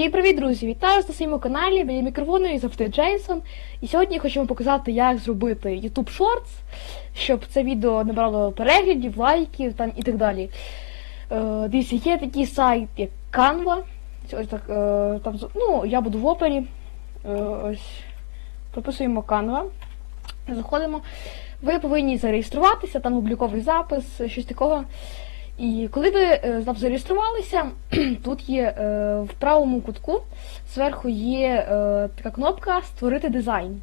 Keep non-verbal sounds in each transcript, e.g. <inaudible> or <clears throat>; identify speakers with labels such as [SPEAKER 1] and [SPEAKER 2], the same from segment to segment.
[SPEAKER 1] Всім привіт, друзі! Вітаю вас на своєму каналі, біля мікрофону і завжди Джейсон. І сьогодні хочу вам показати, як зробити YouTube Shorts, щоб це відео набрало переглядів, лайків там, і так далі. Е, дивіться, є такий сайт, як Canva. Ось так, е, там, ну, я буду в опері. Е, ось, прописуємо Canva. Заходимо. Ви повинні зареєструватися, там обліковий запис, щось такого. І коли ви е, зареєструвалися, <clears throat> тут є е, в правому кутку зверху є е, така кнопка Створити дизайн.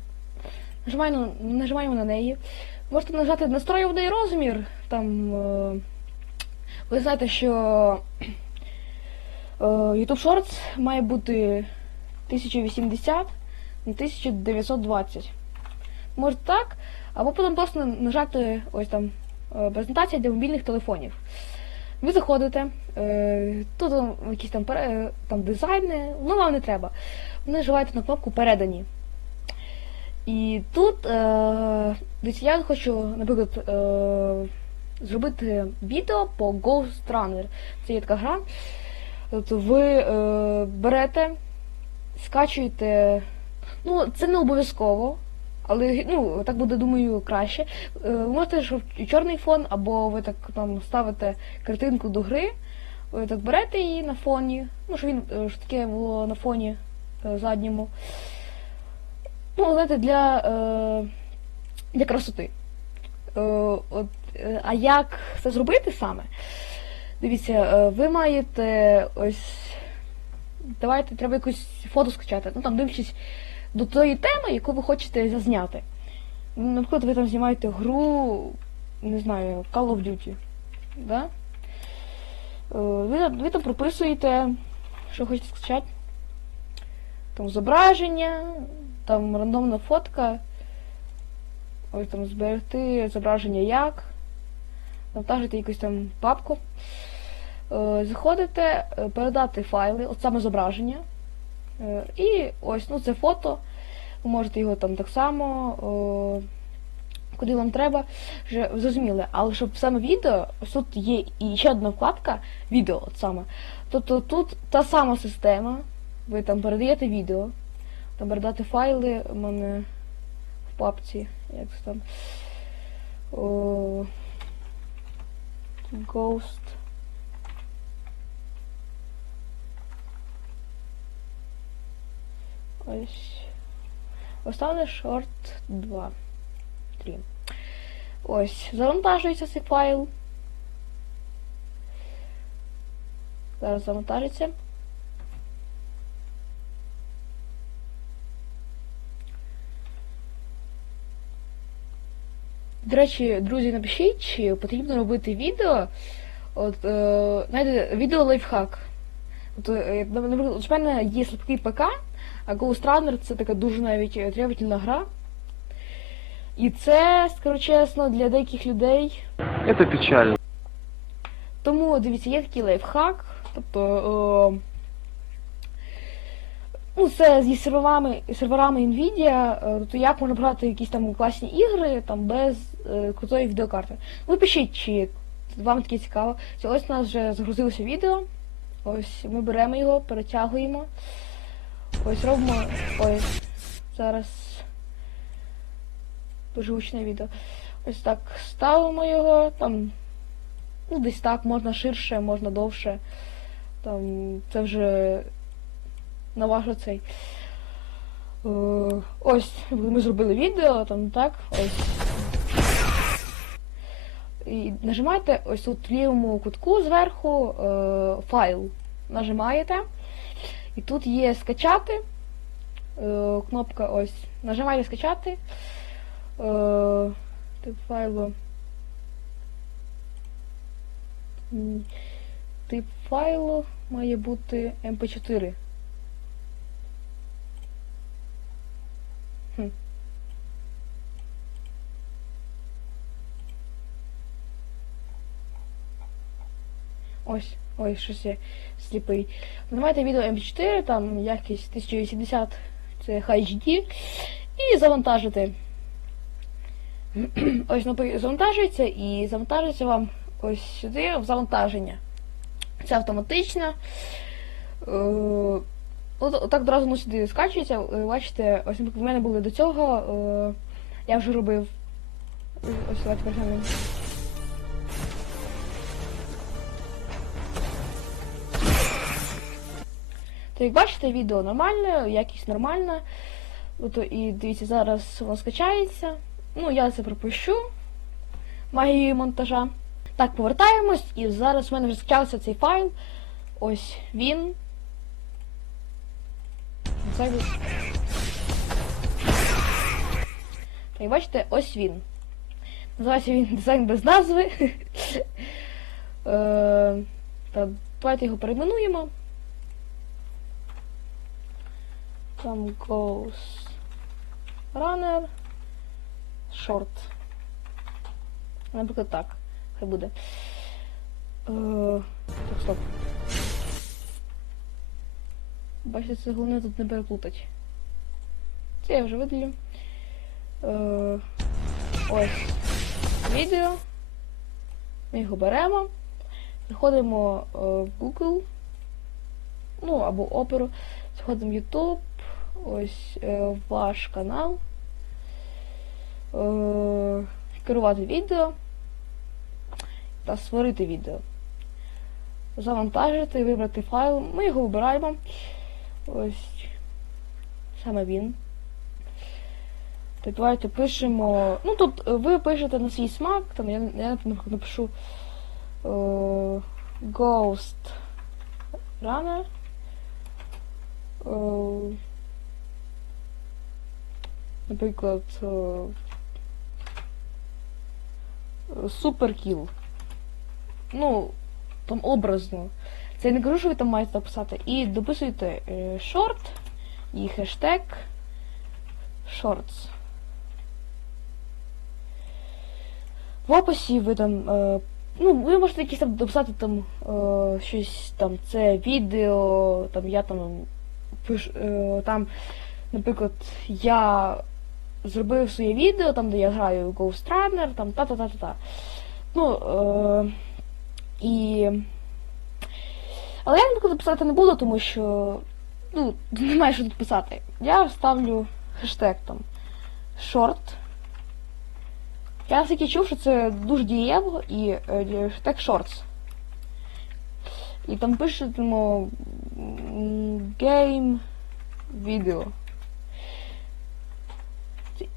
[SPEAKER 1] Нажимаємо, нажимаємо на неї. Можете нажати настроюваний розмір. Там ви знаєте, що YouTube Shorts має бути 1080 на 1920. Може так, або потім просто нажати ось там презентація для мобільних телефонів. Ви заходите, е, тут вам якісь там, е, там дизайни, ну вам не треба. Ви нажимаєте на кнопку Передані. І тут е, я хочу, наприклад, е, зробити відео по Ghost Runner. Це є така гра. Тобто ви е, берете, скачуєте. Ну, це не обов'язково. Але ну, так буде, думаю, краще. Е, Ви можете, що чорний фон, або ви так там ставите картинку до гри, ви так берете її на фоні, ну, щоб він е, щоб таке було на фоні е, задньому. Ну, знаєте, для, для красоти. От, а як це зробити саме? Дивіться, ви маєте ось. Давайте треба якусь фото скачати. Ну там дивлячись до тої теми, яку ви хочете зазняти. Наприклад, ви там знімаєте гру, не знаю, Call of Duty. Да? Е, Ви, ви там прописуєте, що хочете скачати. Там зображення, там рандомна фотка. Ось там зберегти зображення як. Навантажити якусь там папку. Е, Заходите, е, передати файли, от саме зображення. Е, І ось, ну це фото. Ви можете його там так само, о, куди вам треба, вже зрозуміли. Але щоб саме відео, тут є і ще одна вкладка відео, от саме. Тобто тут та сама система, ви там передаєте відео, там передати файли у мене в папці, як там. Ghost. Ось. Оставлю шорт 2. 3. Ось. Завантажується цей файл. Зараз завантажиться. До речі, друзі, напишіть, чи потрібно робити відео. От, е, знаєте, відео лайфхак. От, е, наприклад, в мене є слабкий ПК, а Ghost Runner це така дуже навіть е, требовательна гра. І це, скажу чесно, для деяких людей.
[SPEAKER 2] Это печально.
[SPEAKER 1] Тому дивіться, є такий лайфхак. Тобто. О, ну, це зі серверами, серверами Nvidia, е, тобто як можна брати якісь там класні ігри там без е, крутої відеокарти. Ви пишіть, чи вам таке цікаво. Це ось у нас вже загрузилося відео. Ось ми беремо його, перетягуємо. Ось робимо. Ось. Зараз. Дуже гучне відео. Ось так ставимо його, там. Ну, десь так, можна ширше, можна довше. Там це вже на ваш оцей. Е, ось, ми зробили відео, там так, ось. І нажимаєте ось тут в лівому кутку зверху е, файл. Нажимаєте. І тут є скачати. Е, кнопка ось. Нажимаєте скачати. Е, тип файлу. Тип файлу має бути MP4. Хм. Ось, ой, щось я сліпий. Нажимаєте відео MP4, там якість 1080 це HD, і завантажите. <clears throat> Ось напи- завантажується і завантажується вам ось сюди в завантаження. Це автоматично. Е, От, отак одразу воно сюди скачується. Е, Бачите, ось в мене були до цього. Е, я вже робив. Ось давайте переглянемо. То як бачите, відео нормальне, якість нормальна. Ото і дивіться, зараз воно скачається. Ну, я це пропущу магією монтажа. Так, повертаємось, і зараз в мене вже скачався цей файл. Ось він. Це він. Як бачите, ось він. Називається він дизайн без назви. <laughs> Е, Давайте його перейменуємо. Там goes runner short. Наприклад, так. Хай буде. Е, так, стоп. Бачите, це головне тут не переплутати. Це я вже видалю. Е, ось відео. Ми його беремо. Заходимо е, в Google. Ну, або Opera. Заходимо в YouTube. Ось е, ваш канал. Е, керувати відео та створити відео. Завантажити, вибрати файл. Ми його вибираємо. Ось саме він. Так, давайте пишемо. Ну тут е, ви пишете на свій смак, там я, я напишу е, Ghost Runner. Е, наприклад, е, Суперкіл. Ну, там образно. Це я не кажу, що ви там маєте написати. І дописуєте е, шорт і хештег shorts. В описі ви там. Е, ну, ви можете якісь там дописати там е, щось там, це відео, там я там пиш, е, там, наприклад, я зробив своє відео, там, де я граю Ghost Runner, там та-та-та-та-та. Ну, е, і. Але я, наприклад, писати не буду, тому що ну, <laughs> немає що тут писати. Я вставлю хештег там short. Я таки чув, що це дуже дієво і е, хештег shorts. І там пишемо м, game video.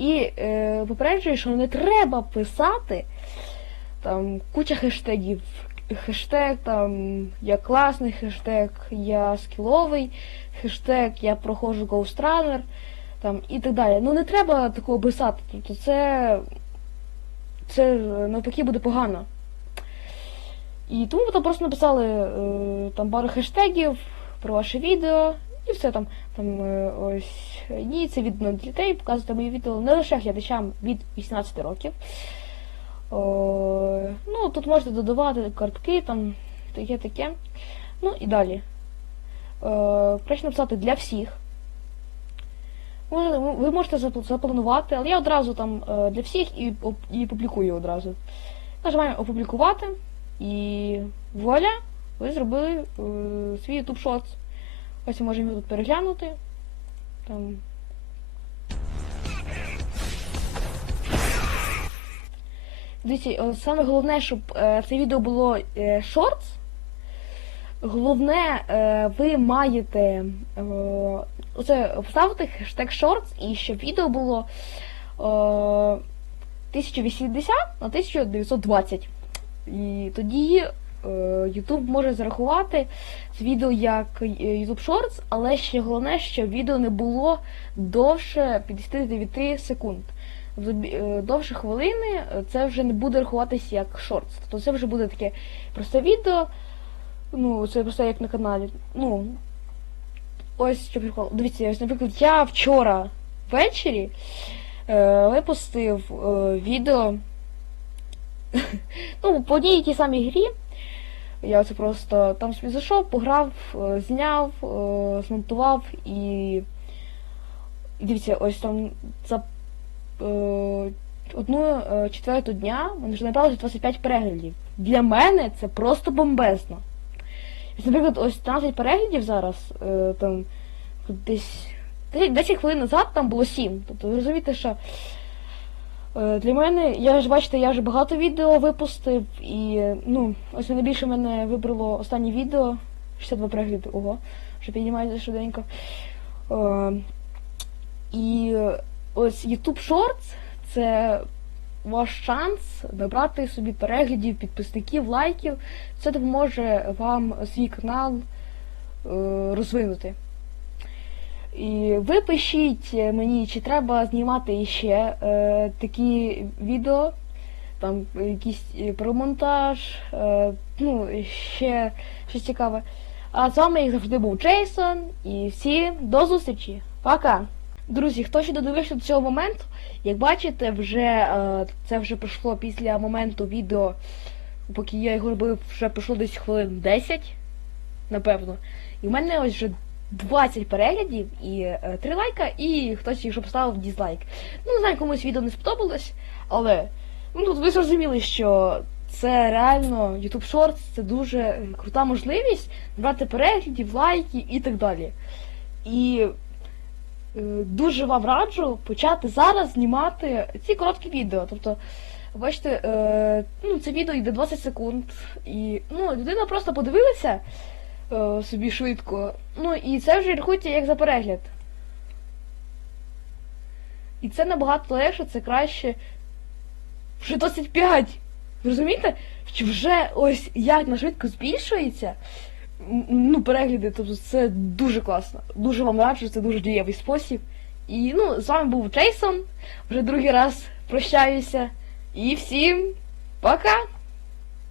[SPEAKER 1] І е, попереджую, що не треба писати там куча хештегів. Хештег там я класний, хештег я скіловий, хештег я проходжу Runner, там і так далі. Ну не треба такого писати. Тобто це, це навпаки буде погано. І тому ви там просто написали е, там пару хештегів про ваше відео і все там. Там е, ось ні, це відео дітей, показуєте мої відео не лише глядачам від 18 років. О, ну, тут можете додавати картки, там таке таке. Ну і далі. Е, краще написати для всіх. Ви можете запланувати, але я одразу там е, для всіх і, і публікую одразу. Нажимаємо опублікувати і вуаля, ви зробили свій YouTube Shorts. Ось можемо його тут переглянути. Там. Дивіться, саме головне, щоб е, це відео було е, шортс. Головне, е, ви маєте е, оце вставити хештег shorts і щоб відео було е, 1080 на 1920. І тоді YouTube може зарахувати це відео як е, YouTube Shorts, але ще головне, щоб відео не було довше 59 секунд. Е, Довше хвилини е, це вже не буде рахуватися як шортс. Тобто це вже буде таке просте відео. Ну, це просто як на каналі. Ну, ось що прикол. Дивіться, ось, наприклад, я вчора ввечері е, випустив е, відео. <laughs> ну, по одній тій самій грі. Я це просто там собі зайшов, пограв, е, зняв, е, змонтував і. Дивіться, ось там за е, одну четверту дня мене вже набралося 25 переглядів. Для мене це просто бомбезно. Наприклад, ось 13 переглядів зараз, там десь 10 хвилин назад там було 7. Тобто ви розумієте, що для мене, я ж бачите, я вже багато відео випустив, і е, ну, ось найбільше мене вибрало останнє відео. 62 перегляди, ого, вже піднімається швиденько. Е, і е, ось YouTube Shorts це ваш шанс набрати собі переглядів, підписників, лайків. Це допоможе вам свій канал е, розвинути. І ви пишіть мені, чи треба знімати ще е, такі відео, там якісь е, про монтаж, е, ну, ще щось цікаве. А з вами, як завжди, був Джейсон, і всім до зустрічі. Пока! Друзі, хто ще додивився до цього моменту, як бачите, вже е, це вже пройшло після моменту відео, поки я його робив, вже пройшло десь хвилин 10, напевно. І в мене ось вже 20 переглядів і е, 3 лайка, і хтось якщо поставив дізлайк. Ну, не знаю, комусь відео не сподобалось, але ну, тут ви зрозуміли, що це реально YouTube Shorts, це дуже е, крута можливість брати переглядів, лайків і так далі. І е, дуже вам раджу почати зараз знімати ці короткі відео. Тобто, бачите, е, ну, це відео йде 20 секунд, і ну, людина просто подивилася е, собі швидко. Ну і це вже рахується як за перегляд. І це набагато легше, це краще. Вже 25. Ви розумієте? Що вже ось як на швидко збільшується. Ну, перегляди, тобто це дуже класно. Дуже вам раджу, це дуже дієвий спосіб. І ну, з вами був Джейсон. Вже другий раз прощаюся. І всім пока!